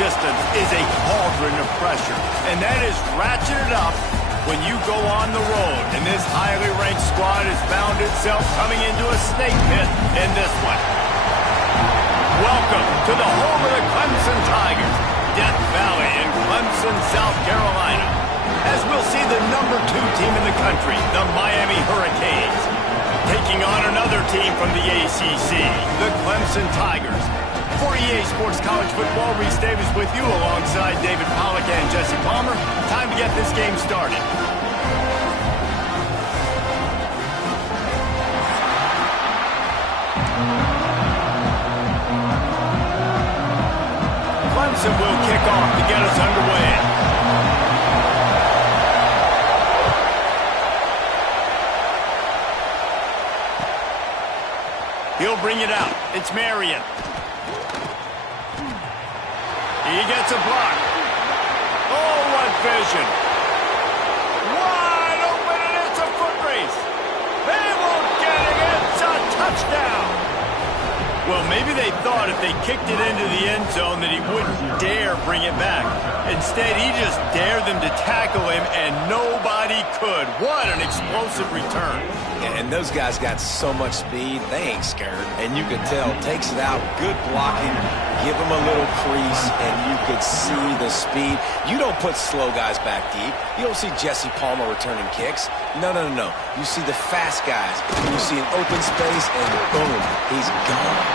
resistance is a cauldron of pressure, and that is ratcheted up when you go on the road. And this highly ranked squad has found itself coming into a snake pit in this one. Welcome to the home of the Clemson Tigers, Death Valley in Clemson, South Carolina, as we'll see the #2 team in the country, the Miami Hurricanes, taking on another team from the ACC, the Clemson Tigers. For EA Sports College Football, Reese Davis with you alongside David Pollack and Jesse Palmer. Time to get this game started. Clemson will kick off to get us underway. He'll bring it out. It's Marion. He gets a block. Oh, what vision. Wide open, and it's a foot race. They won't get it. It's a touchdown. Well, maybe they thought if they kicked it into the end zone that he wouldn't dare bring it back. Instead, he just dared them to tackle him, and nobody could. What an explosive return. And those guys got so much speed, they ain't scared. And you could tell, takes it out, good blocking, give them a little crease, and you could see the speed. You don't put slow guys back deep. You don't see Jesse Palmer returning kicks. No. You see the fast guys. You see an open space, and boom, he's gone.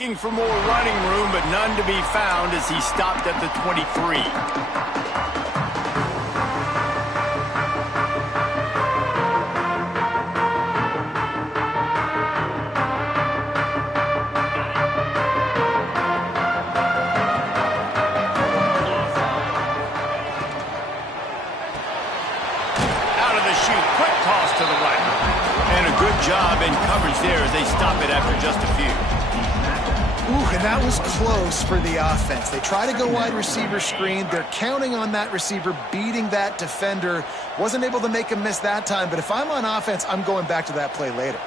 Looking for more running room, but none to be found as he stopped at the 23. Out of the chute, quick toss to the right. And a good job in coverage there as they stop it after just a few. Ooh, and that was close for the offense. They try to go wide receiver screen. They're counting on that receiver beating that defender. Wasn't able to make him miss that time, but if I'm on offense, I'm going back to that play later.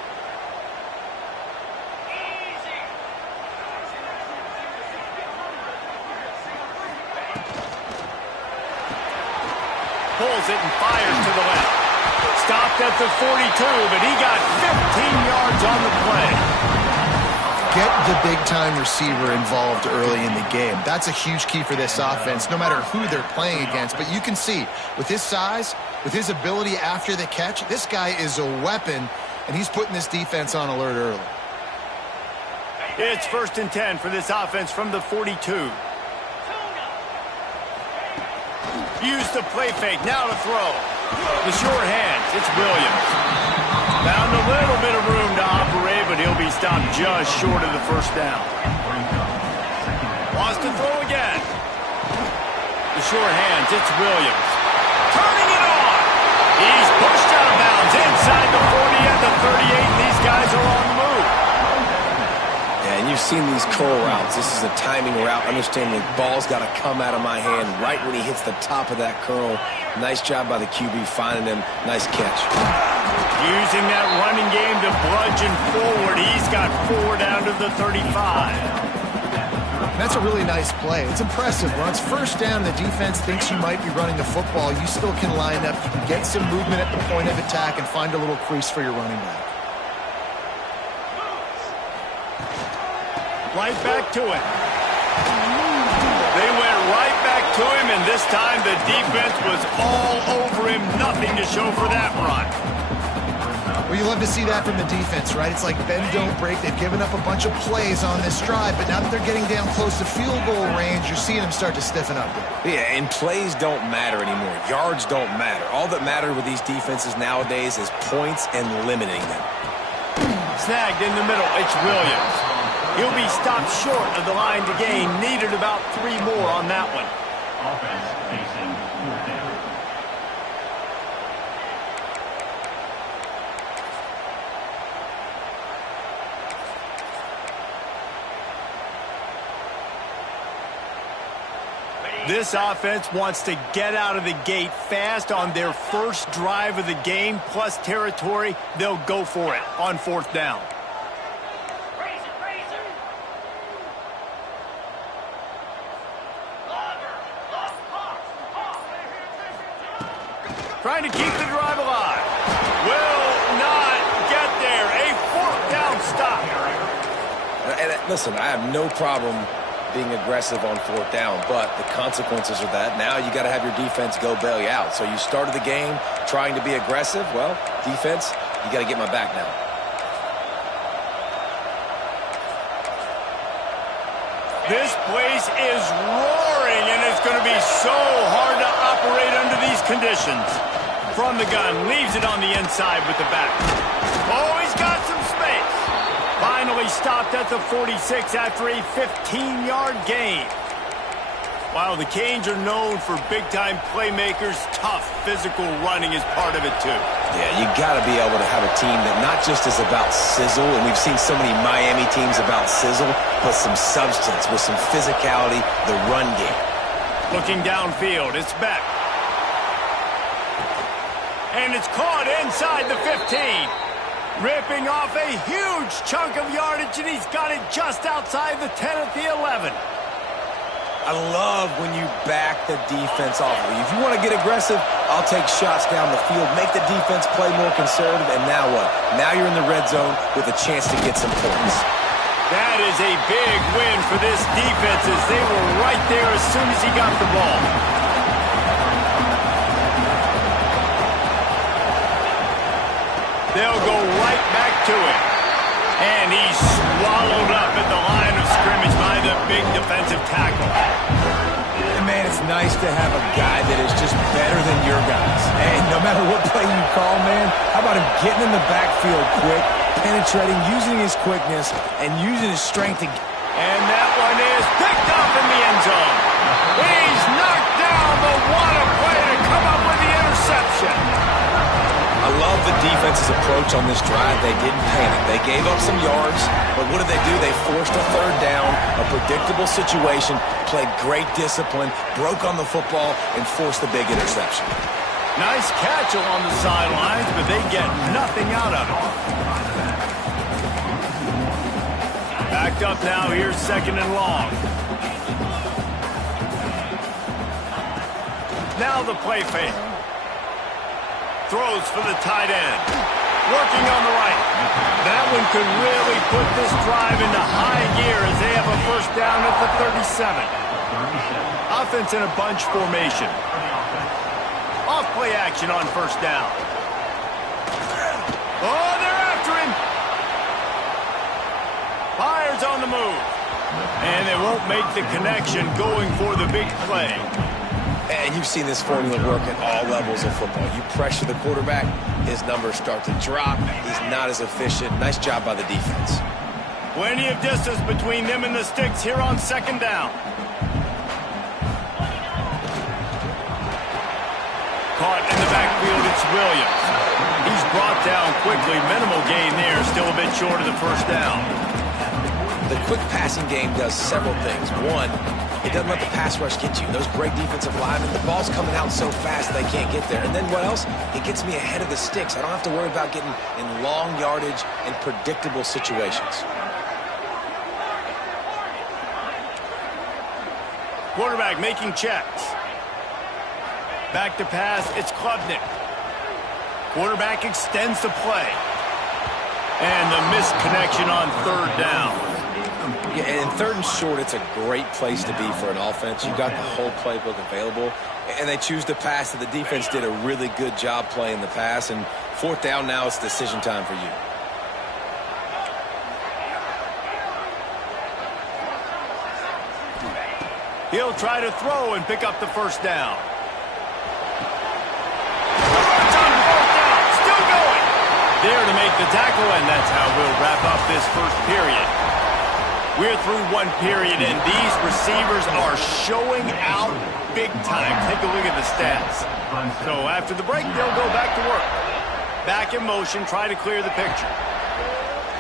Pulls it and fires to the left. Stopped at the 42, but he got 15 yards on the play. Get the big-time receiver involved early in the game. That's a huge key for this offense, no matter who they're playing against. But you can see, with his size, with his ability after the catch, this guy is a weapon, and he's putting this defense on alert early. It's 1st and 10 for this offense from the 42. Use the play fake, now to throw. The short hands, it's Williams. Found a little bit of room to operate, but he'll be stopped just short of the first down. Wants to throw again. The short hands, it's Williams. Turning it on. He's pushed out of bounds inside the 40 and the 38. These guys are on the move. Yeah, and you've seen these curl routes. This is a timing route. Understanding the ball's got to come out of my hand right when he hits the top of that curl. Nice job by the QB finding him. Nice catch. Using that running game to bludgeon forward. He's got 4 down to the 35. That's a really nice play. It's impressive. When it's first down and the defense thinks you might be running the football, you still can line up. You can get some movement at the point of attack and find a little crease for your running back. Right back to it. They went right back to him, and this time the defense was all over him. Nothing to show for that run. Well, you love to see that from the defense, right? It's like bend, don't break. They've given up a bunch of plays on this drive, but now that they're getting down close to field goal range, you're seeing them start to stiffen up. Yeah, and plays don't matter anymore. Yards don't matter. All that matters with these defenses nowadays is points and limiting them. Snagged in the middle, it's Williams. He'll be stopped short of the line to gain. Needed about 3 more on that one. Offense facing 4th down. This offense wants to get out of the gate fast on their first drive of the game, plus territory. They'll go for it on 4th down. Trying to keep the drive alive. Will not get there. A 4th down stop. And listen, I have no problem being aggressive on 4th down, but the consequences of that, now you got to have your defense go bail you out. So you started the game trying to be aggressive. Well, defense, you got to get my back now. This place is roaring, and it's going to be so hard to operate under these conditions. From the gun, leaves it on the inside with the back. Oh, he's got some space. Finally stopped at the 46 after a 15-yard gain. While the Canes are known for big-time playmakers, tough physical running is part of it too. Yeah, you got to be able to have a team that not just is about sizzle, and we've seen so many Miami teams about sizzle, but some substance with some physicality, the run game. Looking downfield, it's Beck. And it's caught inside the 15. Ripping off a huge chunk of yardage, and he's got it just outside the 10 at the 11. I love when you back the defense off. If you want to get aggressive, I'll take shots down the field, make the defense play more conservative, and now what? Now you're in the red zone with a chance to get some points. That is a big win for this defense as they were right there as soon as he got the ball. They'll go right back to it. And he's swallowed up at the line of scrimmage by the big defensive tackle. And man, it's nice to have a guy that is just better than your guys. And no matter what play you call, man, how about him getting in the backfield quick, penetrating, using his quickness, and using his strength to... And that one is picked up in the end zone. He's knocked down, but what a play to come up with the interception. I love the defense's approach on this drive. They didn't panic. They gave up some yards, but what did they do? They forced a 3rd down, a predictable situation, played great discipline, broke on the football, and forced the big interception. Nice catch along the sidelines, but they get nothing out of it. Backed up now, here's 2nd and long. Now the play fake. Throws for the tight end. Working on the right. That one could really put this drive into high gear as they have a 1st down at the 37. Offense in a bunch formation. Off play action on 1st down. Oh, they're after him. Fires on the move. And they won't make the connection going for the big play. And you've seen this formula work at all levels of football. You pressure the quarterback, his numbers start to drop. He's not as efficient. Nice job by the defense. Plenty of distance between them and the sticks here on 2nd down. Caught in the backfield, it's Williams. He's brought down quickly. Minimal gain there, still a bit short of the first down. The quick passing game does several things. One, it doesn't let the pass rush get you. Those great defensive linemen, the ball's coming out so fast they can't get there. And then what else? It gets me ahead of the sticks. I don't have to worry about getting in long yardage and predictable situations. Quarterback making checks. Back to pass, it's Klubnik. Quarterback extends the play. And the missed connection on third down. Yeah, and third and short, it's a great place to be for an offense. You've got the whole playbook available, and they choose to pass. And the defense did a really good job playing the pass. And fourth down now, it's decision time for you. He'll try to throw and pick up the first down. Still going. There to make the tackle, and that's how we'll wrap up this first period. We're through one period, and these receivers are showing out big time. Take a look at the stats. So after the break, they'll go back to work. Back in motion, try to clear the picture.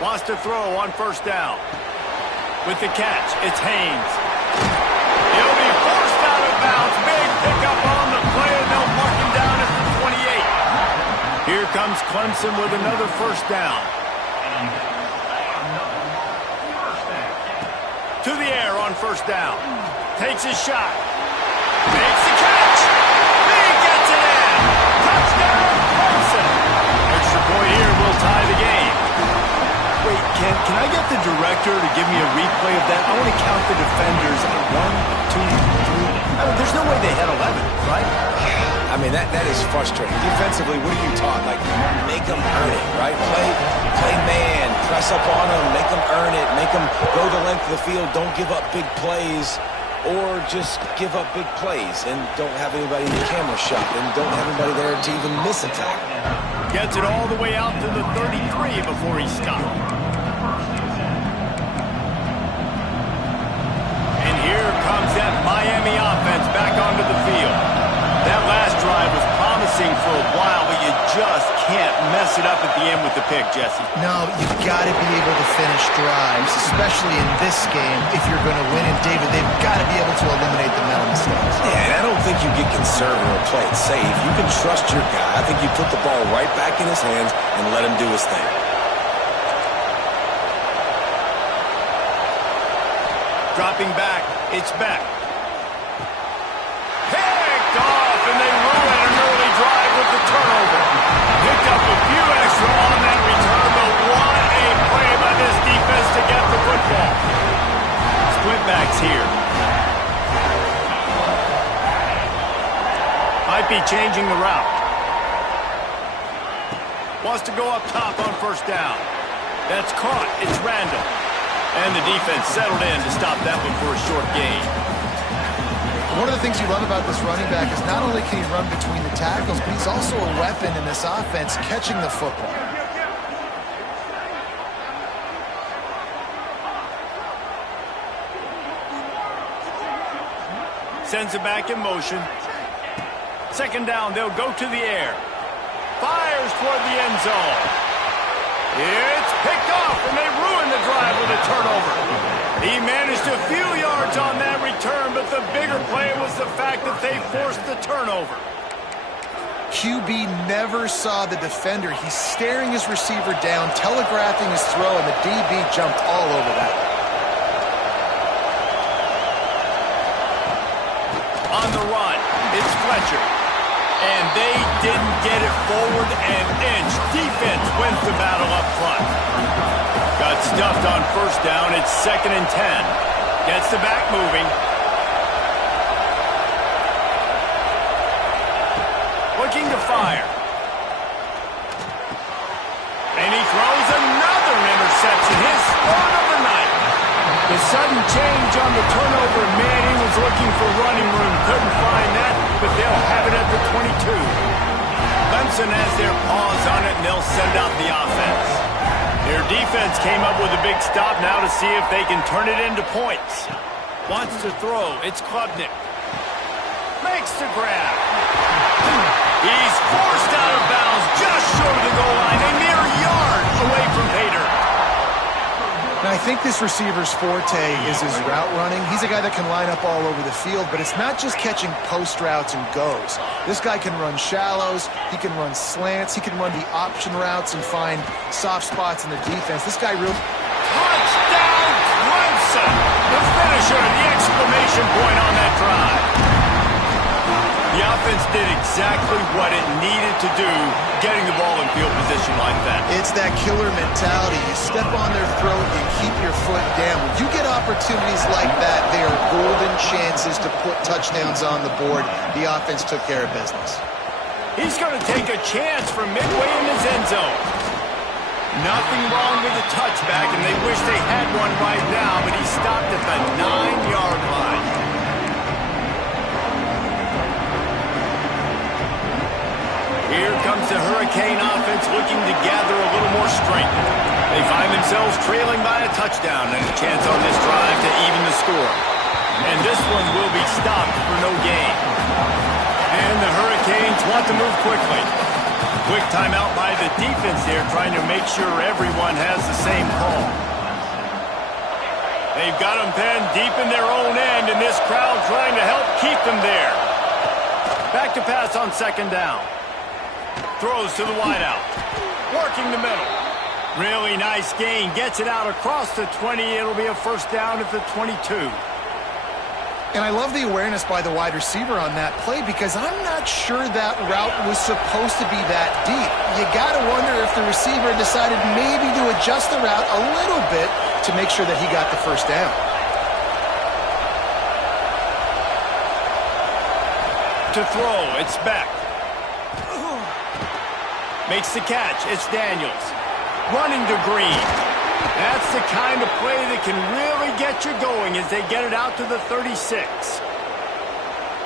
Wants to throw on first down. With the catch, it's Haynes. He'll be forced out of bounds. Big pickup on the play, and they'll mark him down at the 28. Here comes Clemson with another first down. To the air on first down. Takes his shot. Makes the catch. He gets it in. Touchdown, Clemson. Extra point here will tie the game. Wait, can I get the director to give me a replay of that? I want to count the defenders. 1, 2, 3. I mean, there's no way they had 11, right? I mean, that is frustrating. Defensively, what are you taught? Like, make them earn it, right? Play man, press up on them, make them earn it, make them go the length of the field, don't give up big plays, or just give up big plays and don't have anybody in the camera shot and don't have anybody there to even miss a tackle. Gets it all the way out to the 33 before he stopped. And here comes that Miami offense back onto the field. That last drive was promising for a while, but you just can't mess it up at the end with the pick, Jesse. No, you've got to be able to finish drives, especially in this game, if you're going to win. And, David, they've got to be able to eliminate the mental mistakes. Yeah, and I don't think you get conservative or play it safe. You can trust your guy. I think you put the ball right back in his hands and let him do his thing. Dropping back, it's Beck. Picked off, and they ruin an early drive with the turnover. Picked up a few extra on that return, but what a play by this defense to get the football. Split backs here. Might be changing the route. Wants to go up top on first down. That's caught. It's Randall. And the defense settled in to stop that one for a short gain. One of the things you love about this running back is not only can he run between the tackles, but he's also a weapon in this offense catching the football. Sends it back in motion. Second down, they'll go to the air. Fires toward the end zone. It's picked off, and they ruin the drive with a turnover. He managed a few yards on that return, but the bigger play was the fact that they forced the turnover. QB never saw the defender. He's staring his receiver down, telegraphing his throw, and the DB jumped all over that. On the run, it's Fletcher. And they didn't get it forward an inch. Defense wins the battle up front. Got stuffed on first down. It's 2nd and 10. Gets the back moving. Looking to fire. And he throws another interception. His third of the night. The sudden change on the turnover, man, he was looking for running room. Couldn't find that, but they'll have it at the 22. Clemson has their paws on it, and they'll send out the offense. Their defense came up with a big stop now to see if they can turn it into points. Wants to throw. It's Klubnik. Makes the grab. He's forced out of bounds just short of the goal line, a mere yard away from pay dirt. Now, I think this receiver's forte is his route running. He's a guy that can line up all over the field, but it's not just catching post routes and goes. This guy can run shallows, he can run slants, he can run the option routes and find soft spots in the defense. This guy really... Touchdown, Clemson! The finisher, the exclamation point on that drive. The offense did exactly what it needed to do, getting the ball in field position like that. It's that killer mentality. You step on their throat, you keep your foot down. When you get opportunities like that, they are golden chances to put touchdowns on the board. The offense took care of business. He's going to take a chance from midway in his end zone. Nothing wrong with the touchback, and they wish they had one right now, but he stopped at the 9-yard line. Here comes the Hurricane offense looking to gather a little more strength. They find themselves trailing by a touchdown and a chance on this drive to even the score. And this one will be stopped for no gain. And the Hurricanes want to move quickly. Quick timeout by the defense here, trying to make sure everyone has the same call. They've got them penned deep in their own end, and this crowd trying to help keep them there. Back to pass on second down. Throws to the wideout. Working the middle. Really nice gain. Gets it out across the 20. It'll be a first down at the 22. And I love the awareness by the wide receiver on that play because I'm not sure that route was supposed to be that deep. You got to wonder if the receiver decided maybe to adjust the route a little bit to make sure that he got the first down. To throw, it's Beck. Makes the catch. It's Daniels. Running to Green. That's the kind of play that can really get you going as they get it out to the 36.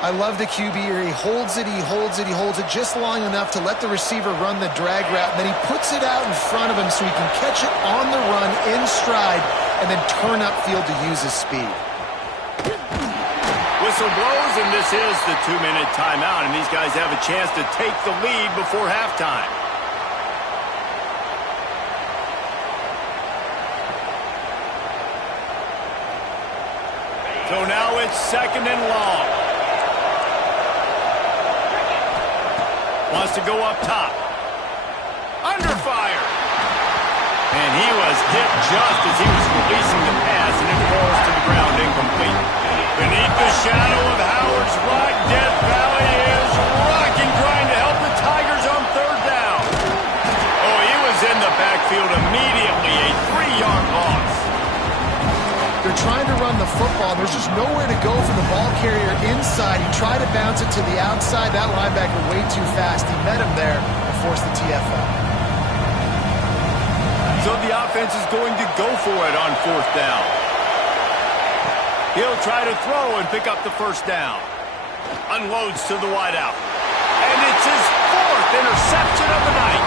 I love the QB here. He holds it, he holds it, he holds it just long enough to let the receiver run the drag route, and then he puts it out in front of him so he can catch it on the run in stride and then turn upfield to use his speed. Whistle blows, and this is the 2-minute timeout, and these guys have a chance to take the lead before halftime. So now it's second and long. Wants to go up top. Under fire. And he was hit just as he was releasing the pass, and it falls to the ground incomplete. Beneath the shadow of Howard's rock, Death Valley is rocking, trying to help the Tigers on third down. Oh, he was in the backfield immediately, a 3-yard loss. They're trying to run the football. There's just nowhere to go for the ball carrier inside. He tried to bounce it to the outside. That linebacker way too fast. He met him there and forced the TFL. So the offense is going to go for it on fourth down. He'll try to throw and pick up the first down. Unloads to the wideout. And it's his fourth interception of the night.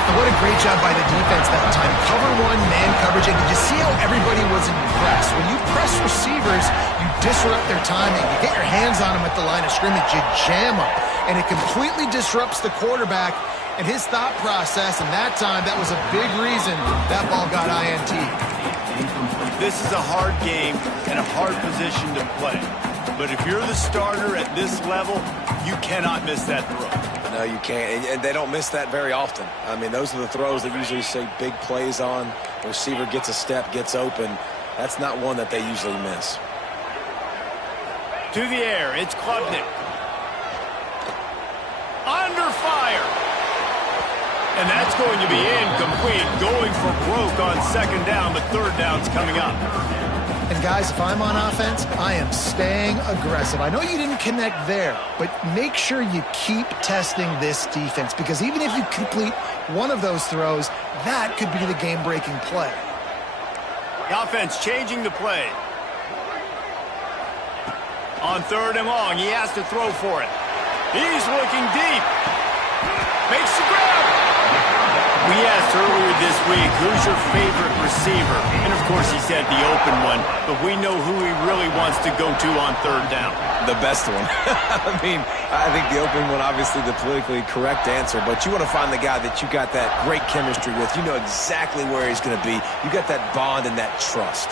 And what a great job by the defense that time. Cover one, man coverage, and did you see how everybody was in press? When you press receivers, you disrupt their timing. You get your hands on them at the line of scrimmage, you jam them, and it completely disrupts the quarterback and his thought process, and that time, that was a big reason that ball got INT. This is a hard game and a hard position to play. But if you're the starter at this level, you cannot miss that throw. No, you can't, and they don't miss that very often. I mean, those are the throws that usually say big plays on. The receiver gets a step, gets open. That's not one that they usually miss. To the air, it's Klubnik. Under fire. And that's going to be incomplete. Going for broke on second down, but third down's coming up. And guys, if I'm on offense, I am staying aggressive. I know you didn't connect there, but make sure you keep testing this defense, because even if you complete one of those throws, that could be the game-breaking play. The offense changing the play. On third and long, he has to throw for it. He's looking deep. Makes the grab. We asked earlier this week, who's your favorite receiver? And, of course, he said the open one, but we know who he really wants to go to on third down. The best one. I mean, I think the open one, obviously the politically correct answer, but you want to find the guy that you got that great chemistry with. You know exactly where he's going to be. You got that bond and that trust.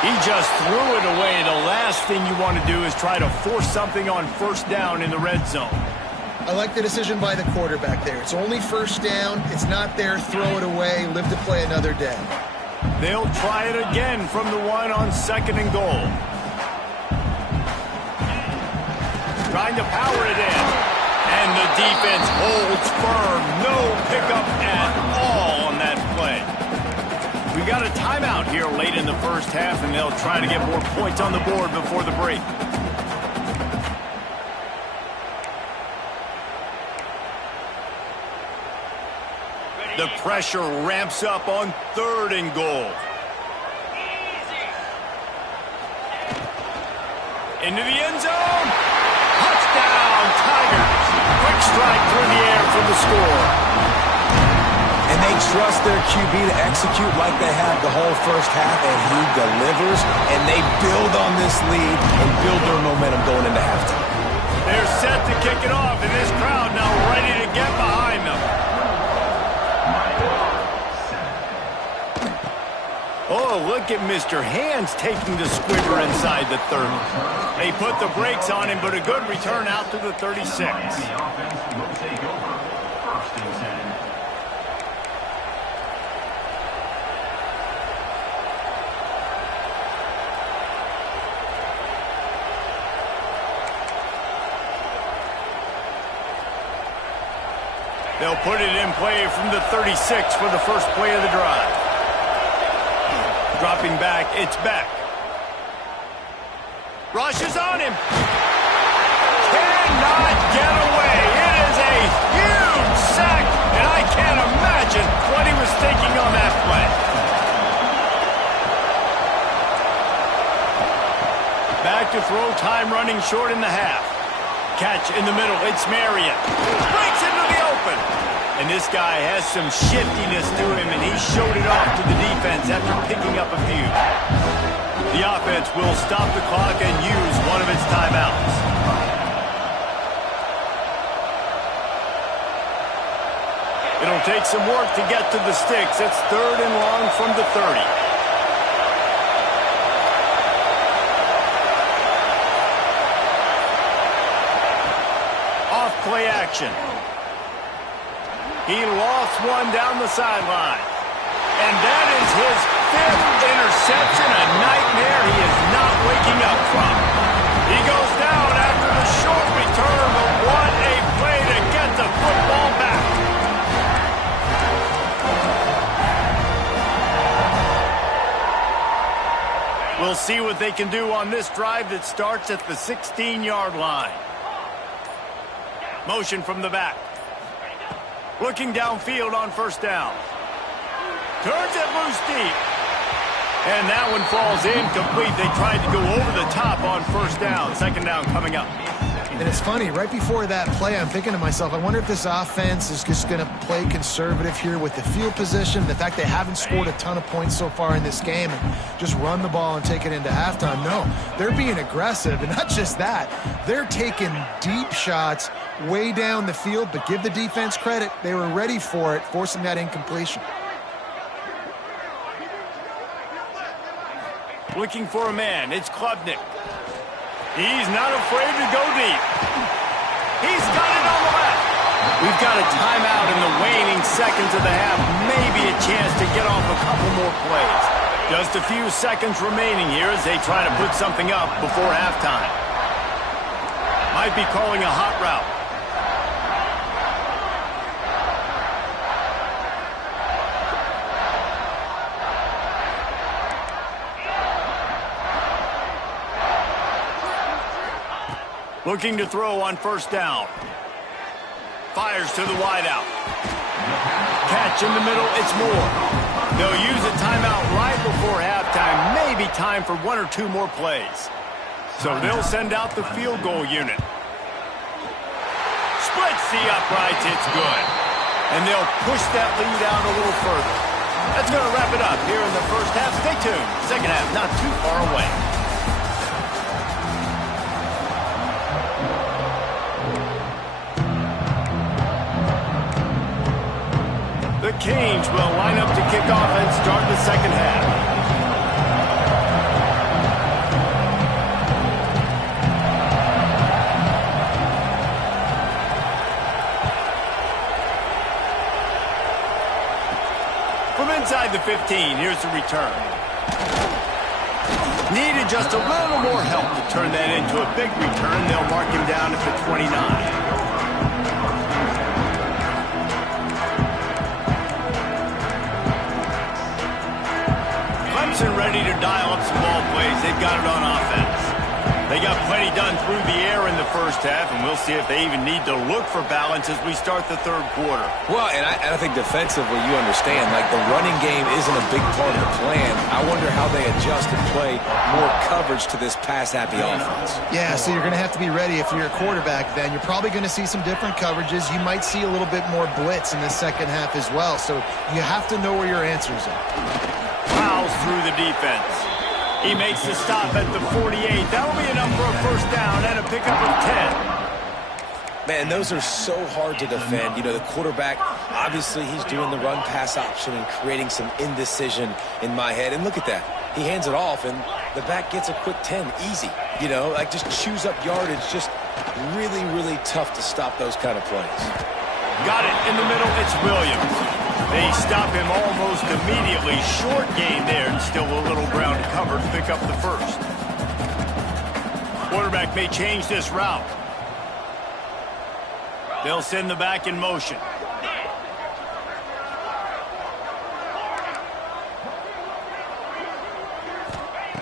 He just threw it away. The last thing you want to do is try to force something on first down in the red zone. I like the decision by the quarterback there. It's only first down. It's not there. Throw it away. Live to play another day. They'll try it again from the one on 2nd and goal. Trying to power it in. And the defense holds firm. No pickup at all on that play. We got a timeout here late in the first half, and they'll try to get more points on the board before the break. The pressure ramps up on 3rd and goal. Into the end zone. Touchdown, Tigers. Quick strike through the air for the score. And they trust their QB to execute like they have the whole first half, and he delivers, and they build on this lead and build their momentum going into halftime. They're set to kick it off, and this crowd now ready to get behind them. Oh, look at Mr. Hands taking the squibber inside the 30. They put the brakes on him, but a good return out to the 36. The offense will take over 1st and 10. They'll put it in play from the 36 for the first play of the drive. Dropping back, it's Beck. Rush is on him. Cannot get away. It is a huge sack, and I can't imagine what he was thinking on that play. Back to throw, time running short in the half. Catch in the middle, it's Marion. Breaks into the open. And this guy has some shiftiness to him, and he showed it off to the defense after picking up a few. The offense will stop the clock and use one of its timeouts. It'll take some work to get to the sticks. It's 3rd and long from the 30. Off play action. He lost one down the sideline. And that is his 5th interception, a nightmare he is not waking up from. He goes down after the short return, but what a play to get the football back. We'll see what they can do on this drive that starts at the 16-yard line. Motion from the back. Looking downfield on first down. Turns it loose deep. And that one falls incomplete. They tried to go over the top on first down. 2nd down coming up. And it's funny, right before that play, I'm thinking to myself, I wonder if this offense is just going to play conservative here with the field position, the fact they haven't scored a ton of points so far in this game, and just run the ball and take it into halftime. No, they're being aggressive, and not just that. They're taking deep shots way down the field, but give the defense credit. They were ready for it, forcing that incompletion. Looking for a man. It's Klubnik. He's not afraid to go deep. He's got it on the left. We've got a timeout in the waning seconds of the half. Maybe a chance to get off a couple more plays. Just a few seconds remaining here as they try to put something up before halftime. Might be calling a hot route. Looking to throw on first down. Fires to the wideout. Catch in the middle, it's Moore. They'll use a timeout right before halftime. Maybe time for 1 or 2 more plays. So they'll send out the field goal unit. Splits the uprights, it's good. And they'll push that lead out a little further. That's going to wrap it up here in the first half. Stay tuned. Second half, not too far away. The Canes will line up to kick off and start the second half. From inside the 15, here's the return. Needed just a little more help to turn that into a big return. They'll mark him down at the 29. Ready to dial up some ball plays. They've got it on offense. They got plenty done through the air in the first half, and we'll see if they even need to look for balance as we start the third quarter. Well, and I think defensively, you understand, like the running game isn't a big part of the plan. I wonder how they adjust and play more coverage to this pass-happy offense. Yeah, so you're going to have to be ready if you're a quarterback then. You're probably going to see some different coverages. You might see a little bit more blitz in the second half as well, so you have to know where your answers are. Fouls through the defense. He makes the stop at the 48. That'll be enough for a first down and a pickup of 10. Man, those are so hard to defend. You know, the quarterback, obviously he's doing the run-pass option and creating some indecision in my head. And look at that. He hands it off, and the back gets a quick 10. Easy. You know, like just chews up yardage. Just really, really tough to stop those kind of plays. Got it in the middle. It's Williams. They stop him almost immediately. Short gain there, and still a little ground to cover to pick up the first. Quarterback may change this route. They'll send the back in motion.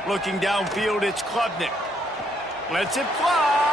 Looking downfield, it's Klubnik. Lets it fly.